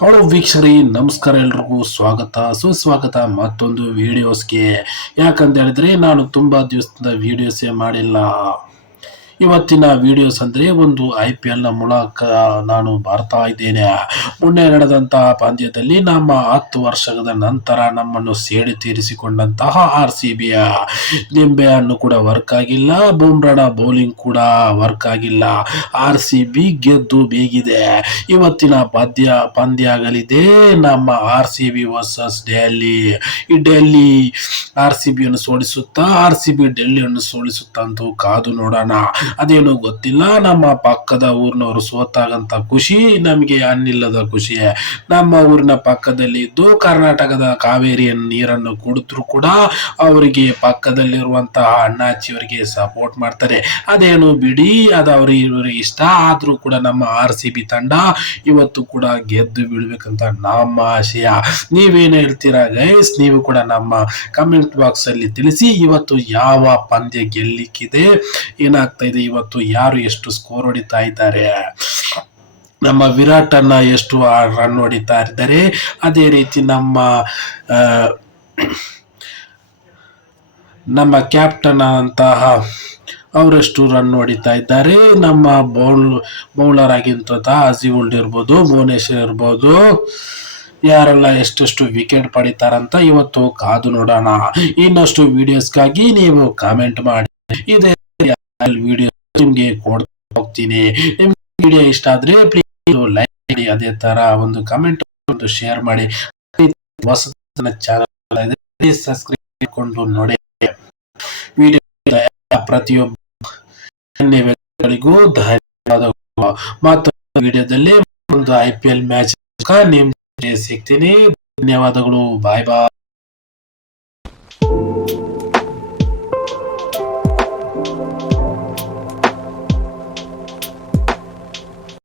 Hello ವೀಕ್ಷರಿ, ನಮಸ್ಕಾರ ಎಲ್ರಿಗೂ ಸ್ವಾಗತ. ಸುಸ್ವಾಗತ ಮತ್ತೊಂದು ವಿಡಿಯೋಸ್ಗೆ ಯಾಕಂತ ಹೇಳಿದ್ರೆ, ನಾನು ತುಂಬಾ ದಿವಸದಿಂದ ವಿಡಿಯೋಸೇ ಮಾಡಿಲ್ಲ. ಇವತ್ತಿನ ವಿಡಿಯೋಸ್ ಅಂದರೆ ಒಂದು ಐ ಪಿ ಎಲ್ನ ಮೂಲಕ ನಾನು ಬರ್ತಾ ಇದ್ದೇನೆ. ಮೊನ್ನೆ ನಡೆದಂತಹ ಪಂದ್ಯದಲ್ಲಿ ನಮ್ಮ ಹತ್ತು ವರ್ಷದ ನಂತರ ನಮ್ಮನ್ನು ಸೇಡಿ ತೀರಿಸಿಕೊಂಡಂತಹ ಆರ್ ಸಿ ಬಿಯ ಹಣ್ಣು ಕೂಡ ವರ್ಕ್ ಆಗಿಲ್ಲ. ಬೂಮ್ರಾಡ ಬೌಲಿಂಗ್ ಕೂಡ ವರ್ಕ್ ಆಗಿಲ್ಲ. ಆರ್ ಸಿ ಬಿ ಗೆದ್ದು ಬೀಗಿದೆ. ಇವತ್ತಿನ ಪದ್ಯ ಪಂದ್ಯ ಆಗಲಿದೆ ನಮ್ಮ R C B versus Delhi ಈ ಡೆಲ್ಲಿ ಆರ್ ಸಿ ಬಿಯನ್ನು ಸೋಲಿಸುತ್ತಾ ಆರ್ ಸಿ ಬಿ ಡೆಲ್ಲಿಯನ್ನು ಸೋಲಿಸುತ್ತಾ ಅಂತೂ ಕಾದು ನೋಡೋಣ. ಅದೇನು ಗೊತ್ತಿಲ್ಲ, ನಮ್ಮ ಪಕ್ಕದ ಊರಿನವರು ಸೋತಾಗಂತ ಖುಷಿ, ನಮಗೆ ಅನ್ನಿಲ್ಲದ ಖುಷಿ. ನಮ್ಮ ಊರಿನ ಪಕ್ಕದಲ್ಲಿ ಇದ್ದು ಕರ್ನಾಟಕದ ಕಾವೇರಿಯ ನೀರನ್ನು ಕುಡಿದ್ರು ಕೂಡ ಅವರಿಗೆ ಪಕ್ಕದಲ್ಲಿರುವಂತಹ ಅಣ್ಣಾಚಿಯವರಿಗೆ ಸಪೋರ್ಟ್ ಮಾಡ್ತಾರೆ. ಅದೇನು ಬಿಡಿ, ಅದು ಅವ್ರಿಗೆ ಇಷ್ಟ, ಆದ್ರೂ ಕೂಡ ನಮ್ಮ ಆರ್ ಸಿ ಬಿ ತಂಡ ಇವತ್ತು ಕೂಡ ಗೆದ್ದು ಬೀಳ್ಬೇಕಂತ ನಮ್ಮ ಆಶಯ. ನೀವೇನು ಹೇಳ್ತೀರಾ ಗೈಸ್ ನೀವು ಕೂಡ ನಮ್ಮ ಕಮೆಂಟ್ ಬಾಕ್ಸ್ ಅಲ್ಲಿ ತಿಳಿಸಿ, ಇವತ್ತು ಯಾವ ಪಂದ್ಯ ಗೆಲ್ಲಿಕ್ಕಿದೆ? ಏನಾಗ್ತಾ ಇದೆ ಇವತ್ತು ಯಾರು ಎಷ್ಟು ಸ್ಕೋರ್ ಹೊಡಿತಾ ಇದ್ದಾರೆ? ನಮ್ಮ ವಿರಾಟ್ ಅನ್ನ ಎಷ್ಟು ರನ್ ಹೊಡಿತಾ ಇದ್ದಾರೆ? ಅದೇ ರೀತಿ ನಮ್ಮ ನಮ್ಮ ಕ್ಯಾಪ್ಟನ್ ಅಂತಹ ಅವರೆಷ್ಟು ರನ್ ಹೊಡಿತಾ ಇದ್ದಾರೆ? ನಮ್ಮ ಬೌಲ್ ಬೌಲರ್ ಆಗಿಂತ ಅಜಿವುಲ್ಡ್ ಇರ್ಬೋದು, ಭುವನೇಶ್ವರ್ ಇರ್ಬೋದು, ಯಾರೆಲ್ಲ ಎಷ್ಟೆಷ್ಟು ವಿಕೆಟ್ ಪಡಿತಾರಂತ ಇವತ್ತು ಕಾದು ನೋಡೋಣ. ಇನ್ನಷ್ಟು ವಿಡಿಯೋಸ್ಗಾಗಿ ನೀವು ಕಾಮೆಂಟ್ ಮಾಡಿ. ಇದೇ ವಿಡಿಯೋ ನಿಮ್ಗೆ ಕೊಡ್ತಾ ಹೋಗ್ತೀನಿ. ನಿಮ್ಗೆ ವಿಡಿಯೋ ಇಷ್ಟ ಆದ್ರೆ ಪ್ಲೀಸ್ ಲೈಕ್ ಮಾಡಿ, ಅದೇ ತರ ಒಂದು ಕಮೆಂಟ್ ಒಂದು ಶೇರ್ ಮಾಡಿ. ಹೊಸ ಚಾನಲ್ ಸಬ್ಸ್ಕ್ರೈಬ್ ಮಾಡಿಕೊಂಡು ನೋಡಿ. ವಿಡಿಯೋ ಪ್ರತಿಯೊಬ್ಬ ವ್ಯಕ್ತಿಗಳಿಗೂ ಧನ್ಯವಾದಗಳು. ಮತ್ತೊಂದು ವಿಡಿಯೋದಲ್ಲಿ ಒಂದು ಐ ಪಿ ಎಲ್ ಮ್ಯಾಚ್ ನಿಮ್ಗೆ ಸಿಗ್ತೀನಿ. ಧನ್ಯವಾದಗಳು. ಬಾಯ್ ಬಾಯ್ うん。